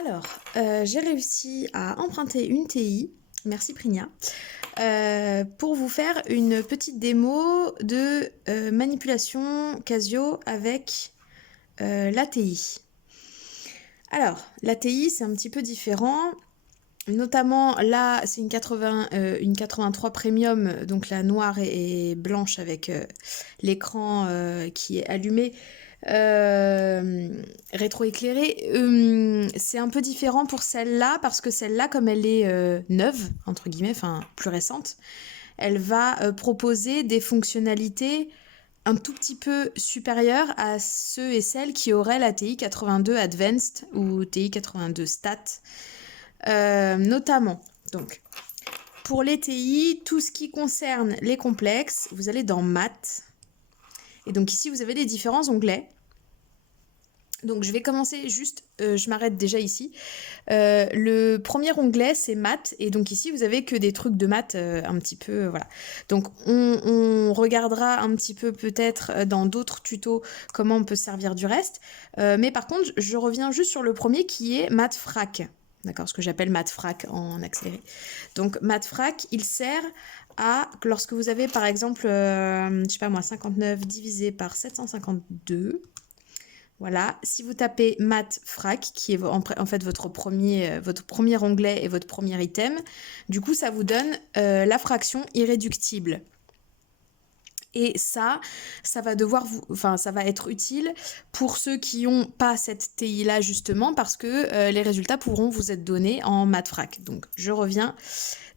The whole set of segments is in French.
Alors, j'ai réussi à emprunter une TI, merci Prinia, pour vous faire une petite démo de manipulation Casio avec l'ATI. Alors, l'ATI, c'est un petit peu différent. Notamment, là, c'est une 83 Premium, donc la noire et blanche avec l'écran qui est allumé, rétroéclairé. C'est un peu différent pour celle-là, parce que celle-là, comme elle est neuve, entre guillemets, enfin plus récente, elle va proposer des fonctionnalités un tout petit peu supérieures à ceux et celles qui auraient la TI 82 Advanced ou TI 82 Stat. Notamment, donc, pour les TI, tout ce qui concerne les complexes, vous allez dans Maths. Et donc ici, vous avez les différents onglets. Donc je vais commencer juste, je m'arrête déjà ici. Le premier onglet, c'est Maths. Et donc ici, vous avez que des trucs de maths un petit peu, voilà. Donc on regardera un petit peu peut-être dans d'autres tutos comment on peut se servir du reste. Mais par contre, je reviens juste sur le premier qui est MathFrak. D'accord, ce que j'appelle MathFrak en accéléré. Donc MathFrak, il sert à, lorsque vous avez par exemple, je sais pas moi, 59 divisé par 752, voilà, si vous tapez MathFrak, qui est en fait votre premier onglet et votre premier item, du coup ça vous donne la fraction irréductible. Et ça va être utile pour ceux qui n'ont pas cette TI-là justement, parce que les résultats pourront vous être donnés en MathFrak. Donc je reviens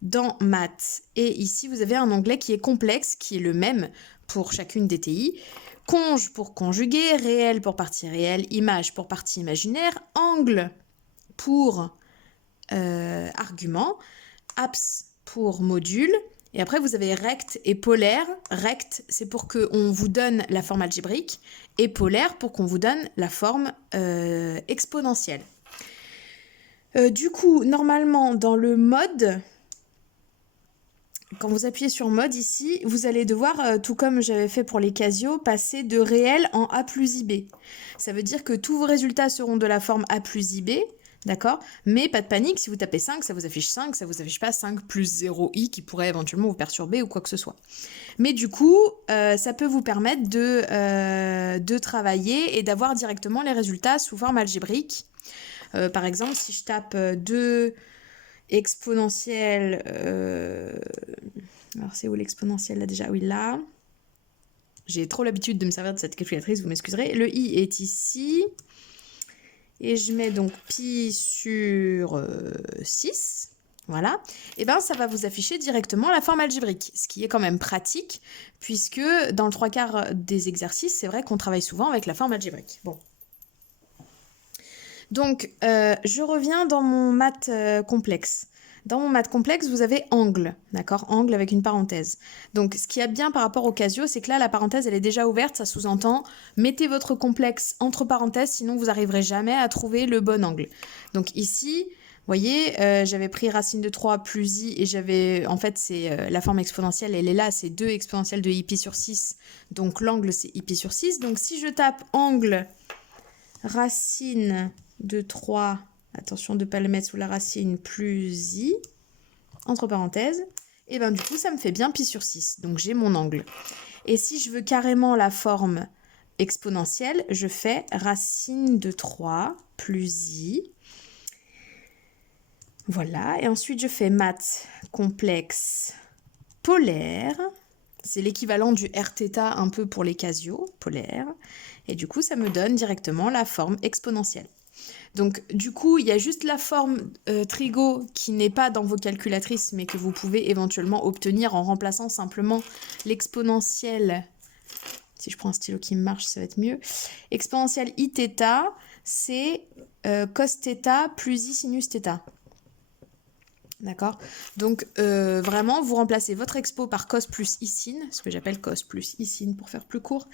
dans Maths. Et ici, vous avez un onglet qui est complexe, qui est le même pour chacune des TI. Conj pour conjuguer, réel pour partie réelle, image pour partie imaginaire, angle pour argument, apps pour module. Et après, vous avez rect et polaire. Rect, c'est pour qu'on vous donne la forme algébrique, et polaire pour qu'on vous donne la forme exponentielle. Du coup, normalement, dans le mode, quand vous appuyez sur mode ici, vous allez devoir, tout comme j'avais fait pour les Casio, passer de réel en A plus IB. Ça veut dire que tous vos résultats seront de la forme A plus IB, d'accord? Mais pas de panique, si vous tapez 5, ça vous affiche 5, ça vous affiche pas 5 plus 0i qui pourrait éventuellement vous perturber ou quoi que ce soit. Mais du coup, ça peut vous permettre de travailler et d'avoir directement les résultats sous forme algébrique. Par exemple, si je tape 2 exponentielle. Alors, c'est où l'exponentielle là déjà? Oui, là. J'ai trop l'habitude de me servir de cette calculatrice, vous m'excuserez. Le i est ici. Et je mets donc pi sur 6. Voilà. Et bien, ça va vous afficher directement la forme algébrique, ce qui est quand même pratique, puisque dans le 3/4 des exercices, c'est vrai qu'on travaille souvent avec la forme algébrique. Bon. Donc, je reviens dans mon maths complexe. Dans mon maths complexe, vous avez angle, d'accord? Angle avec une parenthèse. Donc, ce qui est bien par rapport au Casio, c'est que là, la parenthèse, elle est déjà ouverte, ça sous-entend mettez votre complexe entre parenthèses, sinon vous n'arriverez jamais à trouver le bon angle. Donc ici, vous voyez, j'avais pris racine de 3 plus i, et j'avais, en fait, c'est la forme exponentielle, elle est là, c'est 2 exponentielle de pi sur 6, donc l'angle, c'est pi sur 6. Donc si je tape angle racine de 3, attention de ne pas le mettre sous la racine, plus i, entre parenthèses, et bien du coup ça me fait bien pi sur 6, donc j'ai mon angle. Et si je veux carrément la forme exponentielle, je fais racine de 3 plus i, voilà, et ensuite je fais maths complexe polaire, c'est l'équivalent du Rθ un peu pour les Casio, polaire, et du coup ça me donne directement la forme exponentielle. Donc du coup, il y a juste la forme trigo qui n'est pas dans vos calculatrices, mais que vous pouvez éventuellement obtenir en remplaçant simplement l'exponentielle. Si je prends un stylo qui marche, ça va être mieux. Exponentielle iθ, c'est cos θ plus i sinus θ. D'accord? Donc vraiment, vous remplacez votre expo par cos plus i sin, ce que j'appelle cos plus i sin pour faire plus court,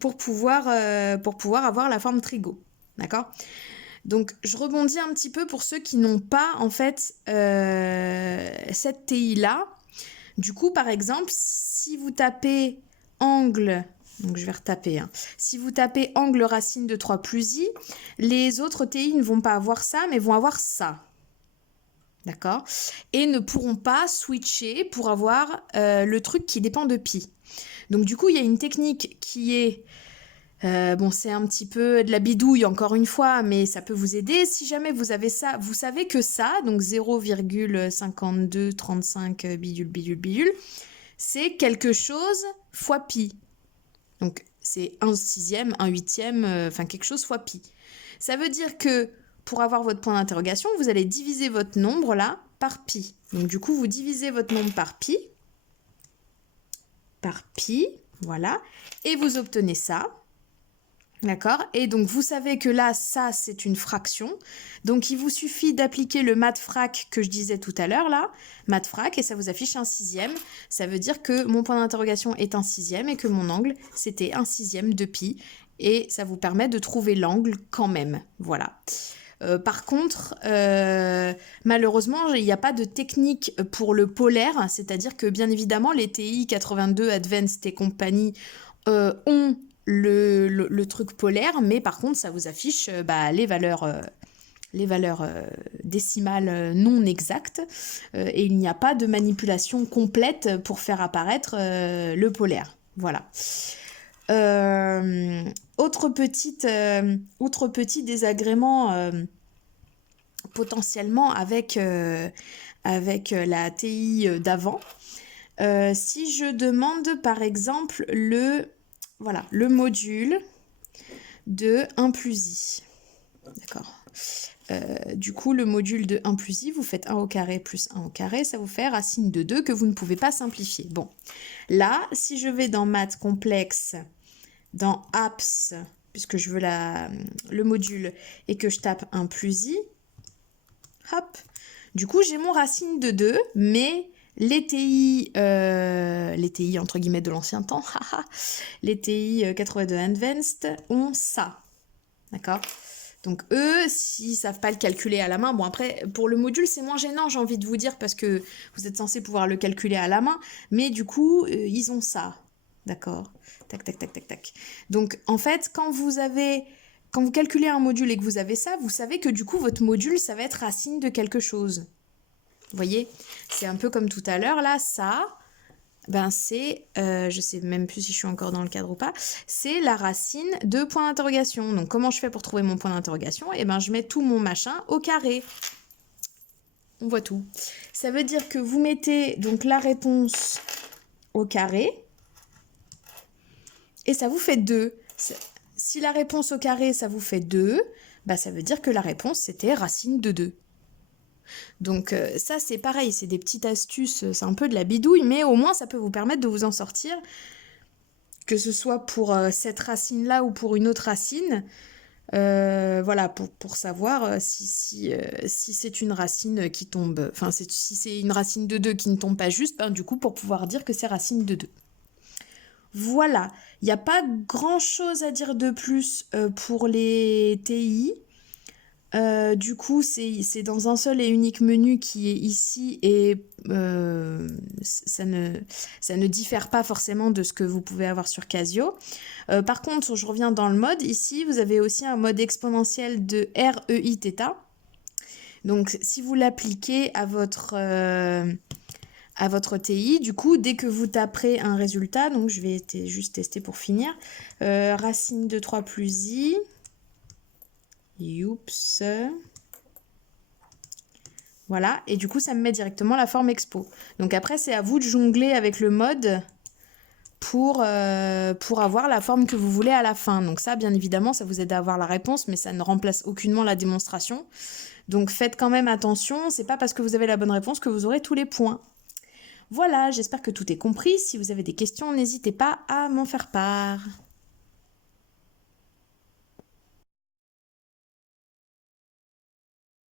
pour pouvoir avoir la forme trigo. D'accord? Donc je rebondis un petit peu pour ceux qui n'ont pas en fait cette TI là. Du coup, par exemple, si vous tapez angle Donc, je vais retaper. Hein. Si vous tapez angle racine de 3 plus i, les autres TI ne vont pas avoir ça, mais vont avoir ça. D'accord? Et ne pourront pas switcher pour avoir le truc qui dépend de pi. Donc, du coup, il y a une technique qui est... bon, c'est un petit peu de la bidouille, encore une fois, mais ça peut vous aider. Si jamais vous avez ça, vous savez que ça, donc 0,5235 bidule, bidule, bidule, c'est quelque chose fois pi. Donc, c'est 1 sixième, 1 huitième, enfin quelque chose fois pi. Ça veut dire que pour avoir votre point d'interrogation, vous allez diviser votre nombre là par pi. Donc, du coup, vous divisez votre nombre par pi, voilà, et vous obtenez ça. D'accord? Et donc, vous savez que là, ça, c'est une fraction. Donc, il vous suffit d'appliquer le mathfrak que je disais tout à l'heure, là. Mathfrak, et ça vous affiche 1 sixième. Ça veut dire que mon point d'interrogation est 1 sixième et que mon angle, c'était 1 sixième de pi. Et ça vous permet de trouver l'angle quand même. Voilà. Par contre, malheureusement, il n'y a pas de technique pour le polaire. C'est-à-dire que, bien évidemment, les TI 82, Advanced et compagnie ont le truc polaire, mais par contre ça vous affiche les valeurs décimales non exactes et il n'y a pas de manipulation complète pour faire apparaître le polaire. Voilà. Autre petit désagrément potentiellement avec la TI d'avant. Si je demande par exemple le module de 1 plus i. D'accord. Du coup, le module de 1 plus i, vous faites 1 au carré plus 1 au carré, ça vous fait racine de 2 que vous ne pouvez pas simplifier. Bon, là, si je vais dans maths complexe, dans apps, puisque je veux le module, et que je tape 1 plus i, hop, du coup, j'ai mon racine de 2, mais... les TI entre guillemets de l'ancien temps, les TI 82 Advanced ont ça, d'accord? Donc eux, s'ils ne savent pas le calculer à la main, bon après, pour le module, c'est moins gênant, j'ai envie de vous dire, parce que vous êtes censé pouvoir le calculer à la main, mais du coup, ils ont ça, d'accord? Tac, tac, tac, tac, tac. Donc en fait, quand vous calculez un module et que vous avez ça, vous savez que du coup, votre module, ça va être racine de quelque chose. Vous voyez, c'est un peu comme tout à l'heure, là, ça, c'est, je sais même plus si je suis encore dans le cadre ou pas, c'est la racine de point d'interrogation. Donc, comment je fais pour trouver mon point d'interrogation? Je mets tout mon machin au carré. On voit tout. Ça veut dire que vous mettez donc la réponse au carré et ça vous fait 2. Si la réponse au carré, ça vous fait 2, ça veut dire que la réponse, c'était racine de 2. Donc ça c'est pareil, c'est des petites astuces, c'est un peu de la bidouille, mais au moins ça peut vous permettre de vous en sortir, que ce soit pour cette racine-là ou pour une autre racine, voilà, pour savoir si c'est une racine qui tombe, enfin si c'est une racine de 2 qui ne tombe pas juste, du coup pour pouvoir dire que c'est racine de 2. Voilà, il n'y a pas grand-chose à dire de plus pour les TI. Du coup, c'est dans un seul et unique menu qui est ici et ça ne diffère pas forcément de ce que vous pouvez avoir sur Casio. Par contre, je reviens dans le mode. Ici, vous avez aussi un mode exponentiel de REIθ. Donc, si vous l'appliquez à votre TI, du coup, dès que vous taperez un résultat, donc je vais juste tester pour finir, racine de 3 plus i... Youps. Voilà, et du coup, ça me met directement la forme expo. Donc après, c'est à vous de jongler avec le mode pour avoir la forme que vous voulez à la fin. Donc ça, bien évidemment, ça vous aide à avoir la réponse, mais ça ne remplace aucunement la démonstration. Donc faites quand même attention, c'est pas parce que vous avez la bonne réponse que vous aurez tous les points. Voilà, j'espère que tout est compris. Si vous avez des questions, n'hésitez pas à m'en faire part.